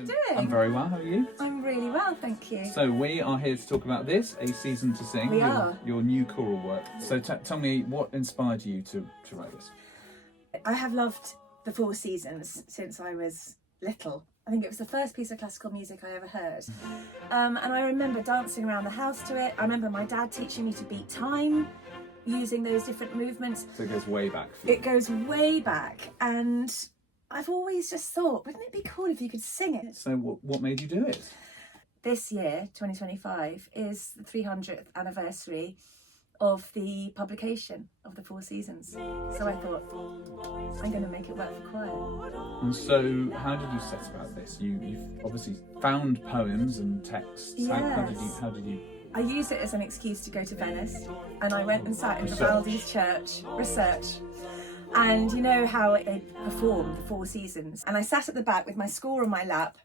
you doing? I'm very well, how are you? I'm really well, thank you. So we are here to talk about this, A Season to Sing, We are. Your new choral work. So tell me, what inspired you to write this? I have loved the Four Seasons since I was little. I think it was the first piece of classical music I ever heard. And I remember dancing around the house to it. I remember my dad teaching me to beat time using those different movements. So it goes way back for you. It goes way back, and I've always just thought, wouldn't it be cool if you could sing it? So what made you do it? This year, 2025, is the 300th anniversary of the publication of the Four Seasons. So I thought, I'm going to make it work for choir. And so how did you set about this? You've obviously found poems and texts. Yes. How did you? I used it as an excuse to go to Venice, and I went and sat in Vivaldi's church, research. And you know how they perform the Four Seasons. And I sat at the back with my score on my lap,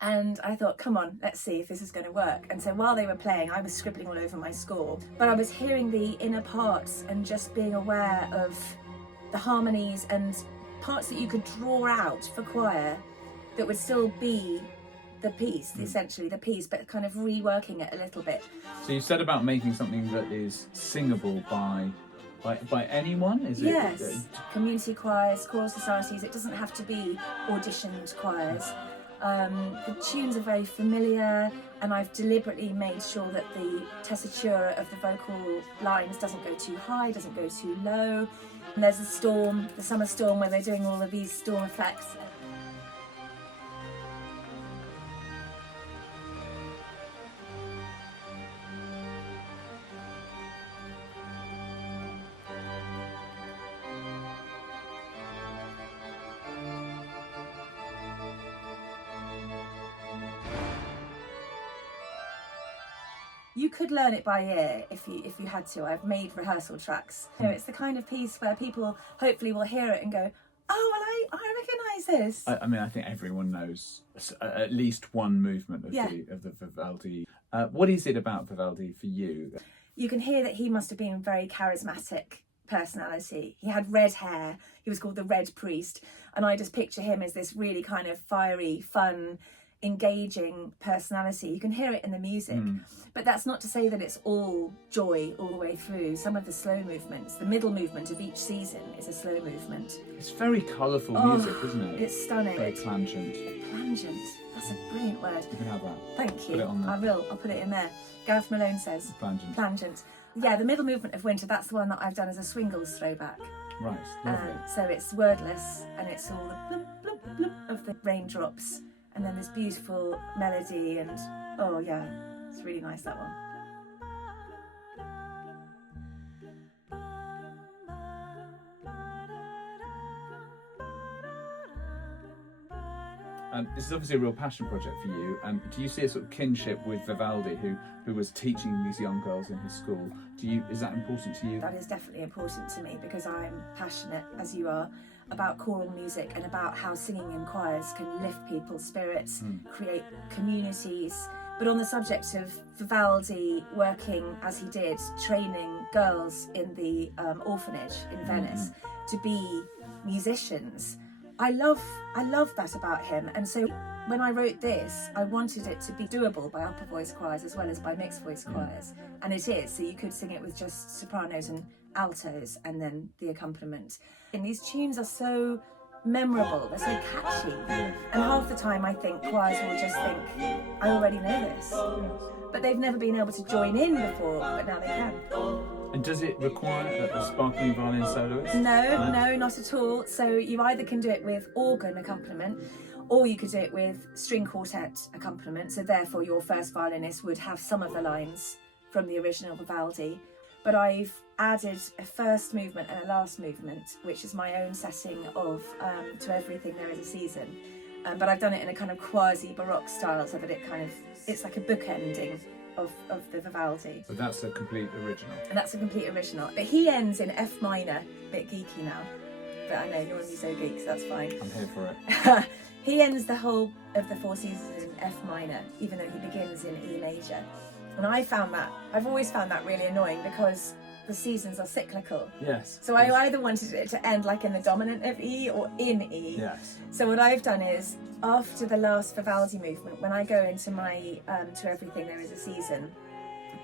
and I thought, come on, let's see if this is going to work. And so while they were playing, I was scribbling all over my score. But I was hearing the inner parts and just being aware of the harmonies and parts that you could draw out for choir that would still be the piece, essentially the piece, but kind of reworking it a little bit. So you said about making something that is singable by anyone? Is it? Yes, community choirs, choral societies. It doesn't have to be auditioned choirs. The tunes are very familiar, and I've deliberately made sure that the tessitura of the vocal lines doesn't go too high, doesn't go too low. And there's a storm, the summer storm, where they're doing all of these storm effects. You could learn it by ear if you had to. I've made rehearsal tracks. You know, it's the kind of piece where people hopefully will hear it and go, oh, well, I recognise this. I mean, I think everyone knows at least one movement of Yeah. the Vivaldi. What is it about Vivaldi for you? You can hear that he must have been a very charismatic personality. He had red hair. He was called the Red Priest. And I just picture him as this really kind of fiery, fun, engaging personality. You can hear it in the music, but that's not to say that it's all joy all the way through. Some of the slow movements, the middle movement of each season is a slow movement. It's very colourful music, isn't it? It's stunning. Very plangent. Plangent, that's a brilliant word. You can have that. Thank you. Put it on there. I will, I'll put it in there. Gareth Malone says Plangent. plangent. Yeah, the middle movement of Winter, that's the one that I've done as a Swingles throwback. Right, lovely. So it's wordless, and it's all the bloop, bloop, bloop of the raindrops, and then this beautiful melody, and oh yeah, it's really nice, that one. This is obviously a real passion project for you. Do you see a sort of kinship with Vivaldi, who was teaching these young girls in his school? Is that important to you? That is definitely important to me, because I'm passionate, as you are, about choral music and about how singing in choirs can lift people's spirits, create communities. But on the subject of Vivaldi working as he did, training girls in the orphanage in Venice to be musicians, I love that about him. And so when I wrote this, I wanted it to be doable by upper voice choirs as well as by mixed voice choirs. And it is, so you could sing it with just sopranos and altos and then the accompaniment. And these tunes are so memorable, they're so catchy. And half the time I think choirs will just think, I already know this. But they've never been able to join in before, but now they can. And does it require a sparkling violin soloist? No, not at all. So you either can do it with organ accompaniment, or you could do it with string quartet accompaniment. So therefore your first violinist would have some of the lines from the original Vivaldi. But I've added a first movement and a last movement, which is my own setting of To Everything There Is a Season. But I've done it in a kind of quasi-Baroque style, so that it's like a bookending of the Vivaldi. So that's a complete original. And that's a complete original. But he ends in F minor, a bit geeky now. But I know you're only so geek, so that's fine. I'm here for it. He ends the whole of the Four Seasons in F minor, even though he begins in E major. And I've always found that really annoying, because the seasons are cyclical. Yes. So I either wanted it to end like in the dominant of E or in E. Yes. So what I've done is after the last Vivaldi movement, when I go into my To Everything There Is a Season,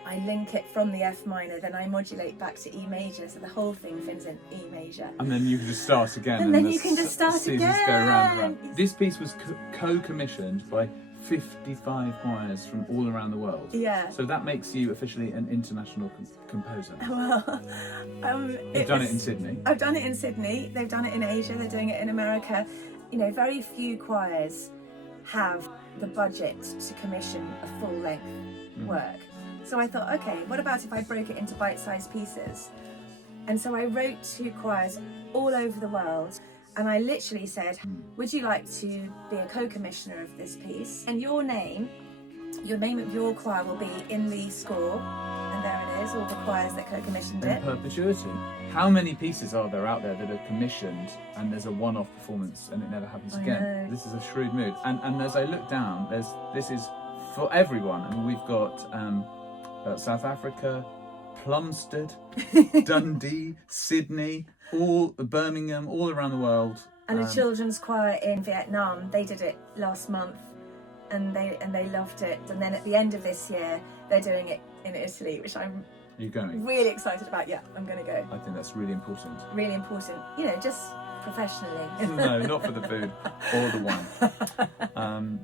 I link it from the F minor, then I modulate back to E major, so the whole thing finishes in E major. And then you can just start again. And then you can just start seasons again. Go round and round. This piece was co-commissioned by 55 choirs from all around the world. Yeah. So that makes you officially an international composer. Well, You've done it in Sydney. I've done it in Sydney. They've done it in Asia. They're doing it in America. You know, very few choirs have the budget to commission a full-length work. So I thought, okay, what about if I broke it into bite-sized pieces? And so I wrote to choirs all over the world, and I literally said, would you like to be a co-commissioner of this piece? And your name of your choir will be in the score, and there it is, all the choirs that co-commissioned In it. perpetuity. How many pieces are there out there that are commissioned and there's a one-off performance and it never happens again? know. This is a shrewd move. And as I look down, this is for everyone. I mean, we've got South Africa, Plumstead, Dundee, Sydney, all Birmingham, all around the world. And a children's choir in Vietnam, they did it last month, and they loved it. And then at the end of this year, they're doing it in Italy, which I'm Are you going? really excited about. Yeah, I'm going to go. I think that's really important. Really important, you know, just professionally. No, not for the food or the wine.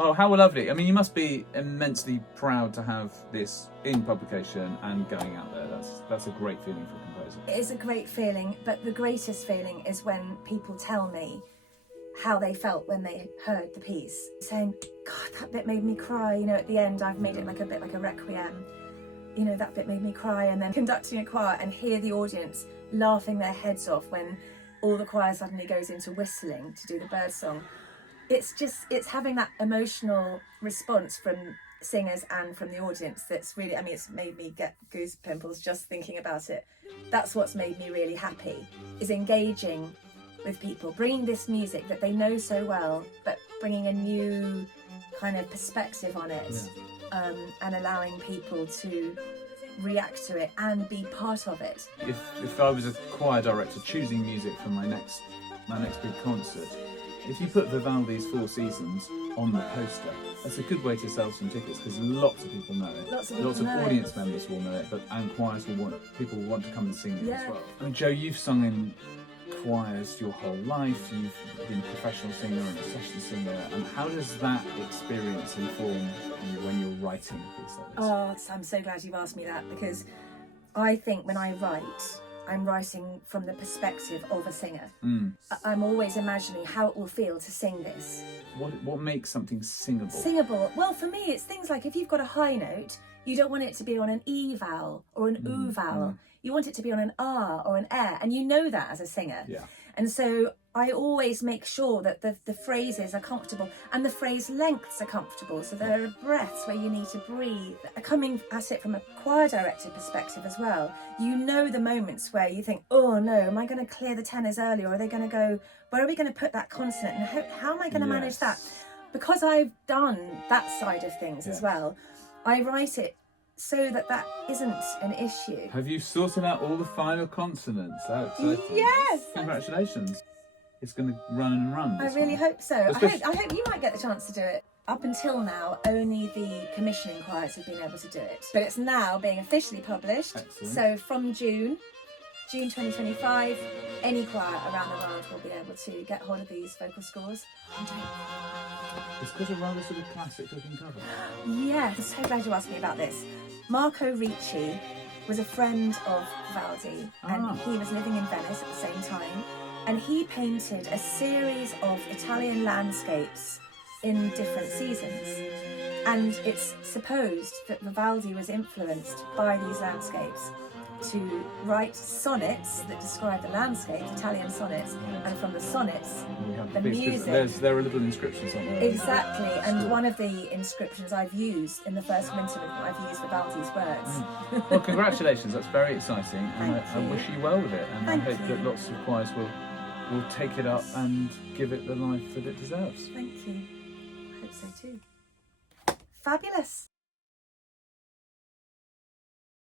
Oh, how lovely. I mean, you must be immensely proud to have this in publication and going out there. That's a great feeling for a composer. It is a great feeling, but the greatest feeling is when people tell me how they felt when they heard the piece, saying, God, that bit made me cry. You know, at the end, I've made it like a bit like a requiem. You know, that bit made me cry. And then conducting a choir and hear the audience laughing their heads off when all the choir suddenly goes into whistling to do the bird song. It's having that emotional response from singers and from the audience that's really, I mean, it's made me get goose pimples just thinking about it. That's what's made me really happy, is engaging with people, bringing this music that they know so well, but bringing a new kind of perspective on it, and allowing people to react to it and be part of it. If I was a choir director choosing music for my next big concert, if you put Vivaldi's Four Seasons on the poster, that's a good way to sell some tickets because lots of people know it. Lots of audience members will know it, and choirs people will want to come and sing it as well. I mean, Jo, you've sung in choirs your whole life. You've been a professional singer and a session singer. And how does that experience inform you when you're writing a piece like this? Oh, I'm so glad you've asked me that, because I think when I write, I'm writing from the perspective of a singer. I'm always imagining how it will feel to sing this. What makes something singable? Singable? Well, for me, it's things like if you've got a high note, you don't want it to be on an E vowel or an U vowel. You want it to be on an R or an air, and you know that as a singer. Yeah. And so I always make sure that the phrases are comfortable and the phrase lengths are comfortable. So there are breaths where you need to breathe. Coming at it from a choir director perspective as well, you know the moments where you think, oh no, am I going to clear the tenors early, or are they going to go, where are we going to put that consonant, and how am I going to manage that? Because I've done that side of things as well, I write it so that isn't an issue. Have you sorted out all the final consonants? How exciting. Yes! Congratulations. It's going to run and run. I really hope so. I Especially- hope you might get the chance to do it. Up until now, only the commissioning choirs have been able to do it. But it's now being officially published. Excellent. So from June 2025, any choir around the world will be able to get hold of these vocal scores. It's got a rather sort of classic looking cover. Yes, I'm so glad you asked me about this. Marco Ricci was a friend of Vivaldi, and he was living in Venice at the same time, and he painted a series of Italian landscapes in different seasons. And it's supposed that Vivaldi was influenced by these landscapes to write sonnets that describe the landscape, Italian sonnets, and from the sonnets, the music. There are little inscriptions on there. Exactly, and one of the inscriptions I've used in the first winter movement, I've used Vivaldi's words. Well, congratulations, that's very exciting, and I Thank you. wish you well with it, and Thank I hope you. that lots of choirs will take it up and give it the life that it deserves. Thank you. I hope so too. Fabulous.